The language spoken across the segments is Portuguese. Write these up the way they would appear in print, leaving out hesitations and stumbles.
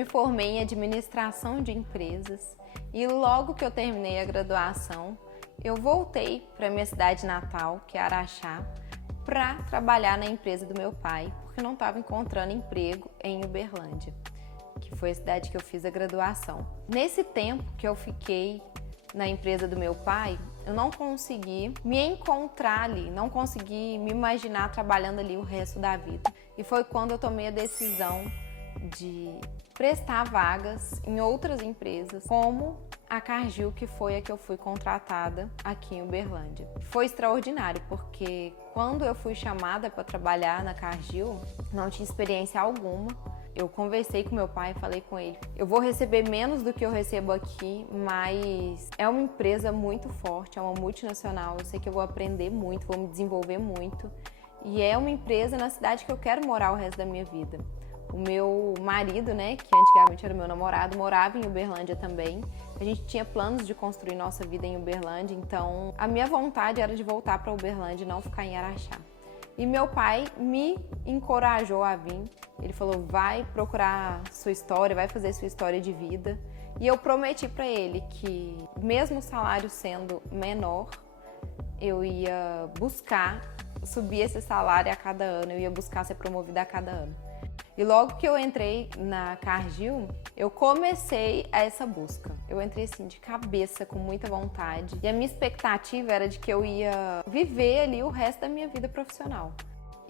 me formei em administração de empresas e logo que eu terminei a graduação, eu voltei para minha cidade natal, que é Araxá, para trabalhar na empresa do meu pai, porque eu não estava encontrando emprego em Uberlândia, que foi a cidade que eu fiz a graduação. Nesse tempo que eu fiquei na empresa do meu pai, eu não consegui me encontrar ali, não consegui me imaginar trabalhando ali o resto da vida. E foi quando eu tomei a decisão de prestar vagas em outras empresas, como a Cargill, que foi a que eu fui contratada aqui em Uberlândia. Foi extraordinário, porque quando eu fui chamada para trabalhar na Cargill, não tinha experiência alguma. Eu conversei com meu pai e falei com ele, eu vou receber menos do que eu recebo aqui, mas é uma empresa muito forte, é uma multinacional, eu sei que eu vou aprender muito, vou me desenvolver muito, e é uma empresa na cidade que eu quero morar o resto da minha vida. O meu marido, né, que antigamente era meu namorado, morava em Uberlândia também. A gente tinha planos de construir nossa vida em Uberlândia, então a minha vontade era de voltar para Uberlândia e não ficar em Araxá. E meu pai me encorajou a vir. Ele falou, vai procurar sua história, vai fazer sua história de vida. E eu prometi para ele que, mesmo o salário sendo menor, eu ia buscar subir esse salário a cada ano, eu ia buscar ser promovida a cada ano. E logo que eu entrei na Cargill, eu comecei essa busca. Eu entrei assim de cabeça, com muita vontade. E a minha expectativa era de que eu ia viver ali o resto da minha vida profissional.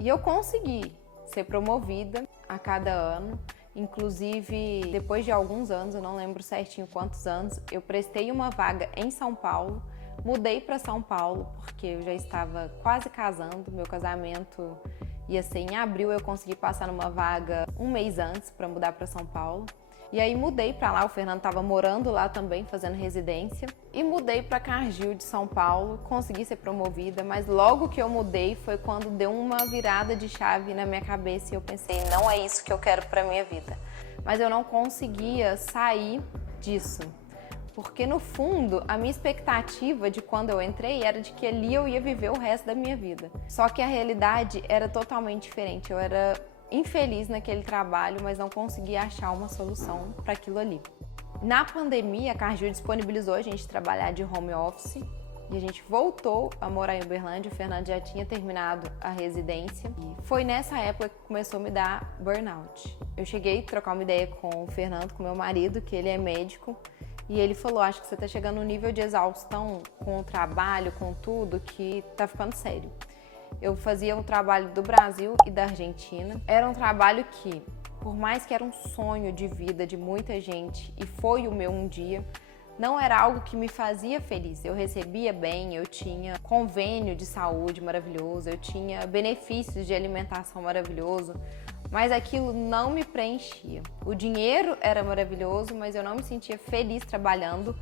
E eu consegui ser promovida a cada ano. Inclusive, depois de alguns anos, eu não lembro certinho quantos anos, eu prestei uma vaga em São Paulo. Mudei para São Paulo porque eu já estava quase casando, meu casamento ia ser em abril, eu consegui passar numa vaga um mês antes para mudar para São Paulo. E aí mudei para lá, o Fernando estava morando lá também, fazendo residência. E mudei para Cargill de São Paulo, consegui ser promovida, mas logo que eu mudei foi quando deu uma virada de chave na minha cabeça e eu pensei, não é isso que eu quero para minha vida. Mas eu não conseguia sair disso. Porque no fundo, a minha expectativa de quando eu entrei era de que ali eu ia viver o resto da minha vida. Só que a realidade era totalmente diferente. Eu era infeliz naquele trabalho, mas não conseguia achar uma solução para aquilo ali. Na pandemia, a Cargill disponibilizou a gente trabalhar de home office e a gente voltou a morar em Uberlândia. O Fernando já tinha terminado a residência e foi nessa época que começou a me dar burnout. Eu cheguei a trocar uma ideia com o Fernando, com meu marido, que ele é médico. E ele falou, acho que você tá chegando num nível de exaustão com o trabalho, com tudo, que tá ficando sério. Eu fazia um trabalho do Brasil e da Argentina. Era um trabalho que, por mais que era um sonho de vida de muita gente, e foi o meu um dia, não era algo que me fazia feliz. Eu recebia bem, eu tinha convênio de saúde maravilhoso, eu tinha benefícios de alimentação maravilhoso, mas aquilo não me preenchia. O dinheiro era maravilhoso, mas eu não me sentia feliz trabalhando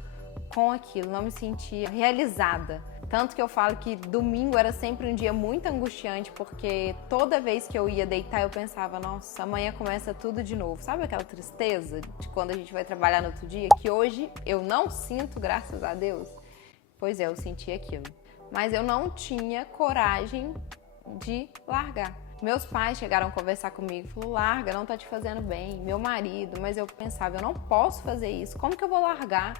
com aquilo, não me sentia realizada. Tanto que eu falo que domingo era sempre um dia muito angustiante, porque toda vez que eu ia deitar eu pensava, nossa, amanhã começa tudo de novo. Sabe aquela tristeza de quando a gente vai trabalhar no outro dia, que hoje eu não sinto, graças a Deus? Pois é, eu senti aquilo. Mas eu não tinha coragem de largar. Meus pais chegaram a conversar comigo e falaram, larga, não tá te fazendo bem. Meu marido, mas eu pensava, eu não posso fazer isso. Como que eu vou largar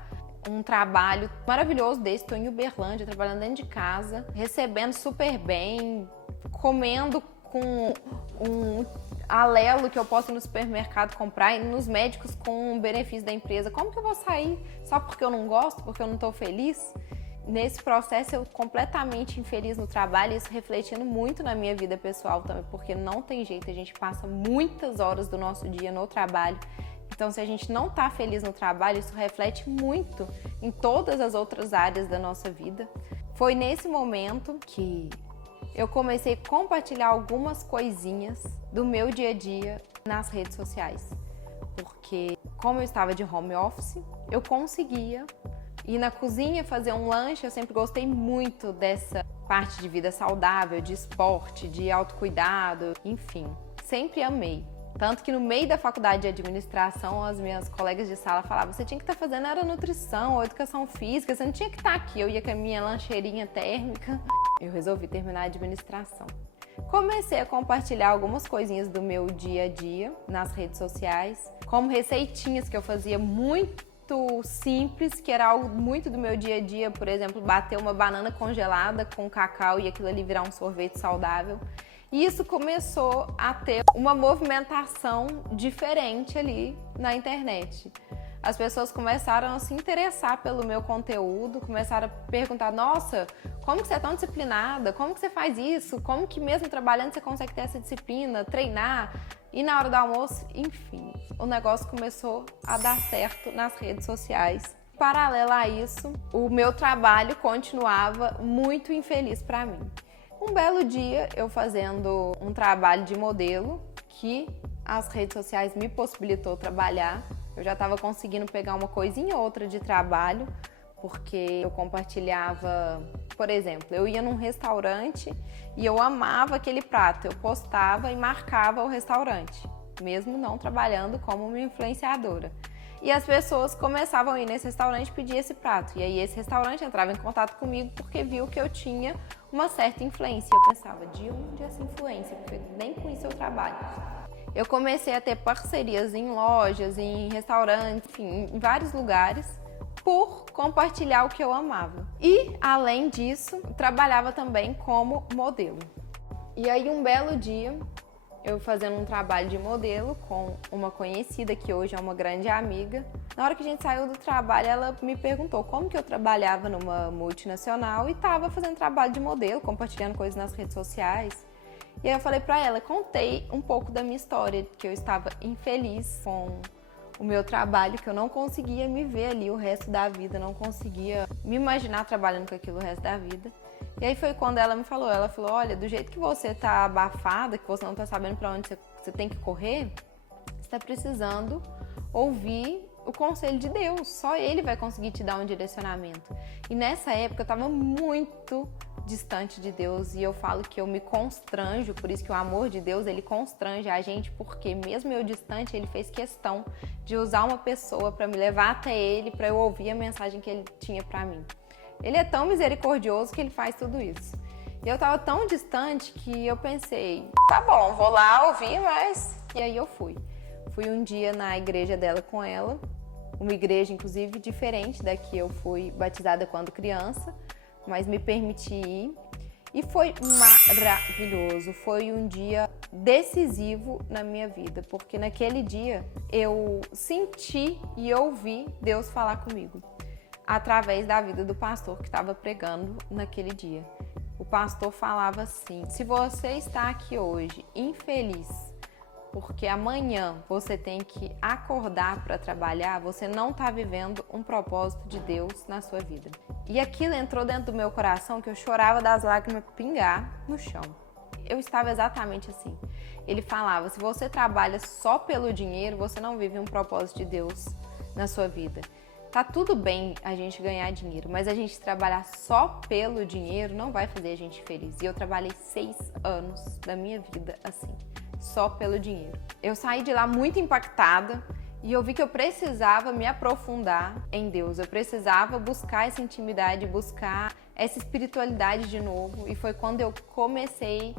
um trabalho maravilhoso desse? Estou em Uberlândia, trabalhando dentro de casa, recebendo super bem, comendo com um alelo que eu posso ir no supermercado comprar e nos médicos com o benefício da empresa. Como que eu vou sair só porque eu não gosto, porque eu não estou feliz? Nesse processo eu completamente infeliz no trabalho, isso refletindo muito na minha vida pessoal também, porque não tem jeito, a gente passa muitas horas do nosso dia no trabalho. Então, se a gente não está feliz no trabalho, isso reflete muito em todas as outras áreas da nossa vida. Foi nesse momento que eu comecei a compartilhar algumas coisinhas do meu dia a dia nas redes sociais. Porque, como eu estava de home office, eu conseguia ir na cozinha fazer um lanche. Eu sempre gostei muito dessa parte de vida saudável, de esporte, de autocuidado, enfim, sempre amei. Tanto que no meio da faculdade de administração, as minhas colegas de sala falavam, você tinha que estar fazendo era nutrição ou educação física, você não tinha que estar aqui. Eu ia com a minha lancheirinha térmica. Eu resolvi terminar a administração. Comecei a compartilhar algumas coisinhas do meu dia a dia nas redes sociais, como receitinhas que eu fazia muito simples, que era algo muito do meu dia a dia, por exemplo, bater uma banana congelada com cacau e aquilo ali virar um sorvete saudável. E isso começou a ter uma movimentação diferente ali na internet. As pessoas começaram a se interessar pelo meu conteúdo, começaram a perguntar: nossa, como que você é tão disciplinada? Como que você faz isso? Como que mesmo trabalhando você consegue ter essa disciplina, treinar, ir na hora do almoço? Enfim, o negócio começou a dar certo nas redes sociais. Paralelo a isso, o meu trabalho continuava muito infeliz para mim. Um belo dia, eu fazendo um trabalho de modelo que as redes sociais me possibilitou trabalhar. Eu já estava conseguindo pegar uma coisinha ou outra de trabalho, porque eu compartilhava, por exemplo, eu ia num restaurante e eu amava aquele prato, eu postava e marcava o restaurante, mesmo não trabalhando como uma influenciadora. E as pessoas começavam a ir nesse restaurante e pedir esse prato. E aí esse restaurante entrava em contato comigo porque viu que eu tinha uma certa influência. Eu pensava, de onde essa influência? Porque nem com isso eu trabalho. Eu comecei a ter parcerias em lojas, em restaurantes, enfim, em vários lugares, por compartilhar o que eu amava. E, além disso, trabalhava também como modelo. E aí, um belo dia, eu fazendo um trabalho de modelo com uma conhecida, que hoje é uma grande amiga. Na hora que a gente saiu do trabalho, ela me perguntou como que eu trabalhava numa multinacional e estava fazendo trabalho de modelo, compartilhando coisas nas redes sociais. E aí eu falei pra ela, contei um pouco da minha história, que eu estava infeliz com o meu trabalho, que eu não conseguia me ver ali o resto da vida, não conseguia me imaginar trabalhando com aquilo o resto da vida. E aí foi quando ela falou, olha, do jeito que você tá abafada, que você não tá sabendo pra onde você tem que correr, você tá precisando ouvir o conselho de Deus, só Ele vai conseguir te dar um direcionamento. E nessa época eu tava muito distante de Deus e eu falo que eu me constranjo, por isso que o amor de Deus, ele constrange a gente, porque mesmo eu distante, ele fez questão de usar uma pessoa para me levar até ele, para eu ouvir a mensagem que ele tinha para mim. Ele é tão misericordioso que ele faz tudo isso. E eu tava tão distante que eu pensei, tá bom, vou lá ouvir, mas... E aí eu fui. Fui um dia na igreja dela com ela, uma igreja, inclusive, diferente da que eu fui batizada quando criança, mas me permiti ir e foi maravilhoso. Foi um dia decisivo na minha vida, porque naquele dia eu senti e ouvi Deus falar comigo através da vida do pastor que estava pregando naquele dia. O pastor falava assim: se você está aqui hoje infeliz porque amanhã você tem que acordar para trabalhar, você não está vivendo um propósito de Deus na sua vida. E aquilo entrou dentro do meu coração que eu chorava das lágrimas pingar no chão. Eu estava exatamente assim. Ele falava, se você trabalha só pelo dinheiro, você não vive um propósito de Deus na sua vida. Tá tudo bem a gente ganhar dinheiro, mas a gente trabalhar só pelo dinheiro não vai fazer a gente feliz. E eu trabalhei 6 anos da minha vida assim, só pelo dinheiro. Eu saí de lá muito impactada e eu vi que eu precisava me aprofundar em Deus. Eu precisava buscar essa intimidade, buscar essa espiritualidade de novo. E foi quando eu comecei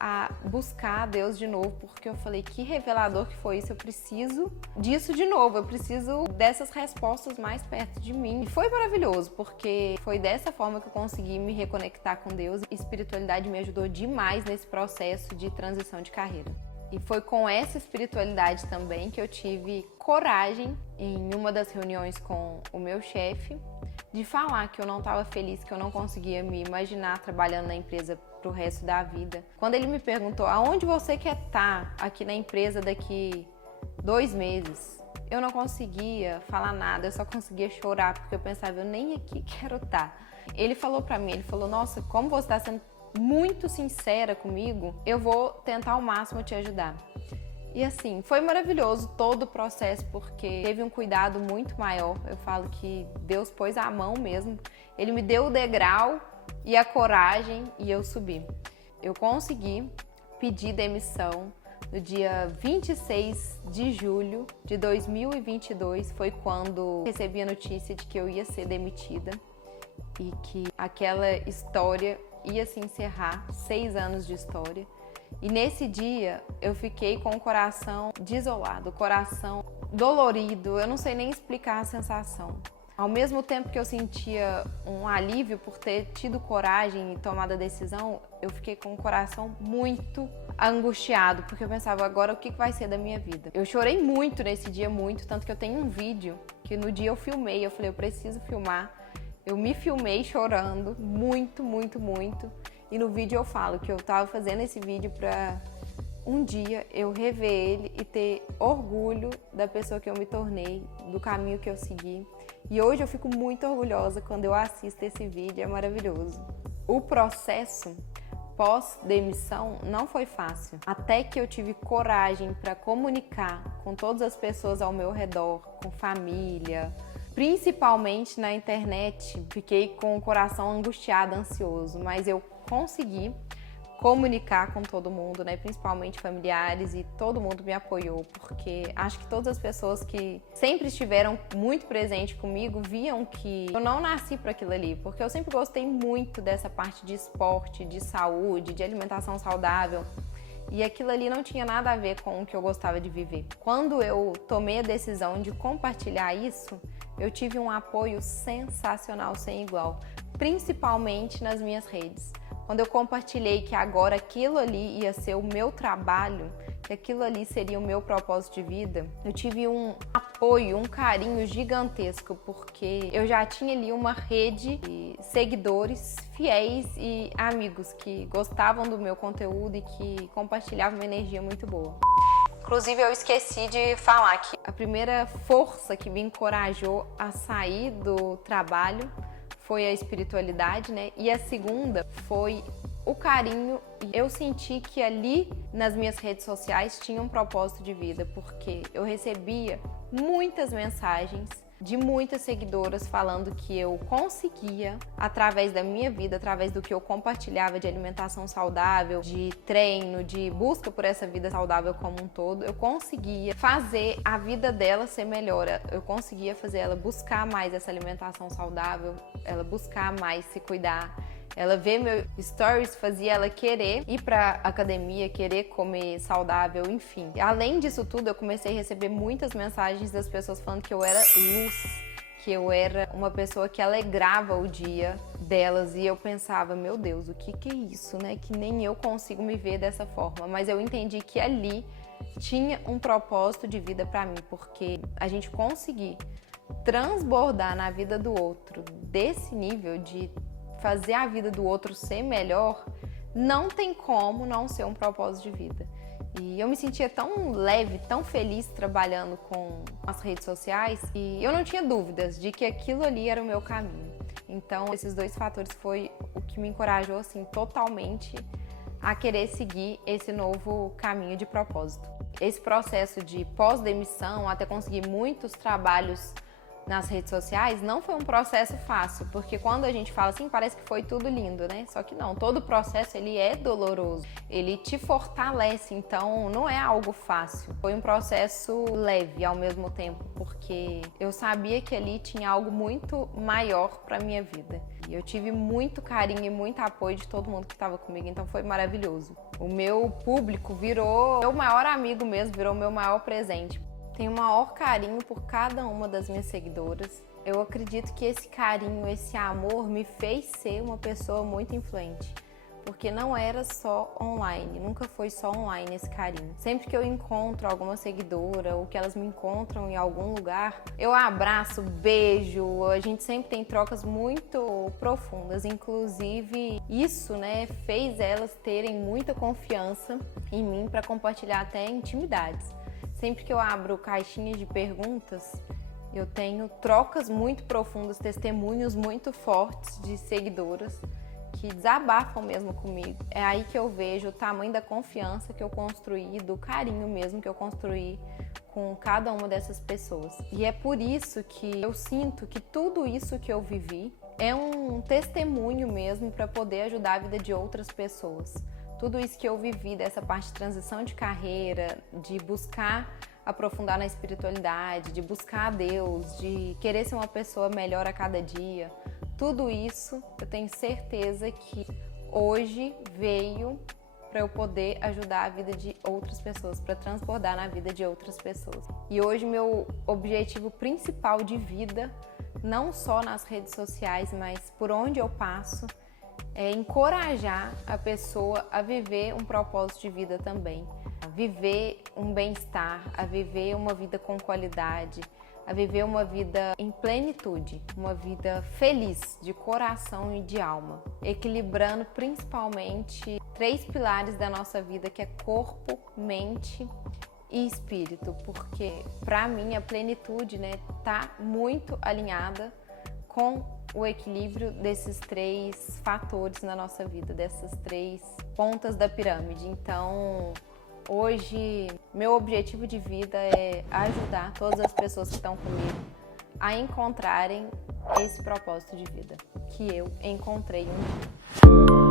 a buscar Deus de novo, porque eu falei, que revelador que foi isso, eu preciso disso de novo, eu preciso dessas respostas mais perto de mim. E foi maravilhoso, porque foi dessa forma que eu consegui me reconectar com Deus. A espiritualidade me ajudou demais nesse processo de transição de carreira. E foi com essa espiritualidade também que eu tive coragem, em uma das reuniões com o meu chefe, de falar que eu não estava feliz, que eu não conseguia me imaginar trabalhando na empresa pro resto da vida. Quando ele me perguntou, aonde você quer estar aqui na empresa daqui 2 meses? Eu não conseguia falar nada, eu só conseguia chorar, porque eu pensava, eu nem aqui quero estar. Ele falou pra mim, ele falou, nossa, como você está sendo muito sincera comigo, eu vou tentar ao máximo te ajudar. E assim, foi maravilhoso todo o processo, porque teve um cuidado muito maior. Eu falo que Deus pôs a mão mesmo. Ele me deu o degrau e a coragem e eu subi. Eu consegui pedir demissão no dia 26 de julho de 2022. Foi quando recebi a notícia de que eu ia ser demitida e que aquela história ia se encerrar, 6 anos de história. E nesse dia eu fiquei com o coração desolado, o coração dolorido, eu não sei nem explicar a sensação. Ao mesmo tempo que eu sentia um alívio por ter tido coragem e tomado a decisão, eu fiquei com o coração muito angustiado, porque eu pensava, agora o que vai ser da minha vida? Eu chorei muito nesse dia, muito, tanto que eu tenho um vídeo que no dia eu filmei, eu falei, eu preciso filmar. Eu me filmei chorando muito, muito, muito. E no vídeo eu falo que eu tava fazendo esse vídeo pra um dia eu rever ele e ter orgulho da pessoa que eu me tornei, do caminho que eu segui. E hoje eu fico muito orgulhosa quando eu assisto esse vídeo, é maravilhoso. O processo pós-demissão não foi fácil. Até que eu tive coragem para comunicar com todas as pessoas ao meu redor, com família, principalmente na internet. Fiquei com o coração angustiado, ansioso, mas eu consegui comunicar com todo mundo, né? Principalmente familiares, e todo mundo me apoiou, porque acho que todas as pessoas que sempre estiveram muito presentes comigo viam que eu não nasci para aquilo ali, porque eu sempre gostei muito dessa parte de esporte, de saúde, de alimentação saudável, e aquilo ali não tinha nada a ver com o que eu gostava de viver. Quando eu tomei a decisão de compartilhar isso, eu tive um apoio sensacional, sem igual, principalmente nas minhas redes. Quando eu compartilhei que agora aquilo ali ia ser o meu trabalho, que aquilo ali seria o meu propósito de vida, eu tive um apoio, um carinho gigantesco, porque eu já tinha ali uma rede de seguidores fiéis e amigos que gostavam do meu conteúdo e que compartilhavam uma energia muito boa. Inclusive, eu esqueci de falar que a primeira força que me encorajou a sair do trabalho foi a espiritualidade, né? E a segunda foi o carinho. Eu senti que ali nas minhas redes sociais tinha um propósito de vida, porque eu recebia muitas mensagens de muitas seguidoras falando que eu conseguia, através da minha vida, através do que eu compartilhava de alimentação saudável, de treino, de busca por essa vida saudável como um todo, eu conseguia fazer a vida dela ser melhor, eu conseguia fazer ela buscar mais essa alimentação saudável, ela buscar mais se cuidar. Ela vê meu stories, fazia ela querer ir pra academia, querer comer saudável, enfim. Além disso tudo, eu comecei a receber muitas mensagens das pessoas falando que eu era luz, que eu era uma pessoa que alegrava o dia delas. E eu pensava, meu Deus, o que é isso, né? Que nem eu consigo me ver dessa forma. Mas eu entendi que ali tinha um propósito de vida pra mim, porque a gente conseguir transbordar na vida do outro desse nível de fazer a vida do outro ser melhor, não tem como não ser um propósito de vida. E eu me sentia tão leve, tão feliz trabalhando com as redes sociais, e eu não tinha dúvidas de que aquilo ali era o meu caminho. Então, esses dois fatores foi o que me encorajou assim totalmente a querer seguir esse novo caminho de propósito. Esse processo de pós-demissão, até conseguir muitos trabalhos nas redes sociais, não foi um processo fácil, porque quando a gente fala assim, parece que foi tudo lindo, né? Só que não, todo o processo ele é doloroso, ele te fortalece, então não é algo fácil. Foi um processo leve ao mesmo tempo, porque eu sabia que ali tinha algo muito maior para minha vida. E eu tive muito carinho e muito apoio de todo mundo que estava comigo, então foi maravilhoso. O meu público virou meu maior amigo mesmo, virou meu maior presente. Tenho o maior carinho por cada uma das minhas seguidoras. Eu acredito que esse carinho, esse amor me fez ser uma pessoa muito influente, porque não era só online, nunca foi só online esse carinho. Sempre que eu encontro alguma seguidora ou que elas me encontram em algum lugar, eu abraço, beijo, a gente sempre tem trocas muito profundas. Inclusive, isso, né, fez elas terem muita confiança em mim para compartilhar até intimidades. Sempre que eu abro caixinhas de perguntas, eu tenho trocas muito profundas, testemunhos muito fortes de seguidoras que desabafam mesmo comigo. É aí que eu vejo o tamanho da confiança que eu construí, do carinho mesmo que eu construí com cada uma dessas pessoas. E é por isso que eu sinto que tudo isso que eu vivi é um testemunho mesmo para poder ajudar a vida de outras pessoas. Tudo isso que eu vivi dessa parte de transição de carreira, de buscar aprofundar na espiritualidade, de buscar a Deus, de querer ser uma pessoa melhor a cada dia, tudo isso eu tenho certeza que hoje veio para eu poder ajudar a vida de outras pessoas, para transbordar na vida de outras pessoas. E hoje meu objetivo principal de vida, não só nas redes sociais, mas por onde eu passo, é encorajar a pessoa a viver um propósito de vida também, a viver um bem-estar, a viver uma vida com qualidade, a viver uma vida em plenitude, uma vida feliz de coração e de alma, equilibrando principalmente 3 pilares da nossa vida, que é corpo, mente e espírito, porque para mim a plenitude, tá muito alinhada com o equilíbrio desses 3 fatores na nossa vida, dessas 3 pontas da pirâmide. Então, hoje, meu objetivo de vida é ajudar todas as pessoas que estão comigo a encontrarem esse propósito de vida que eu encontrei um dia.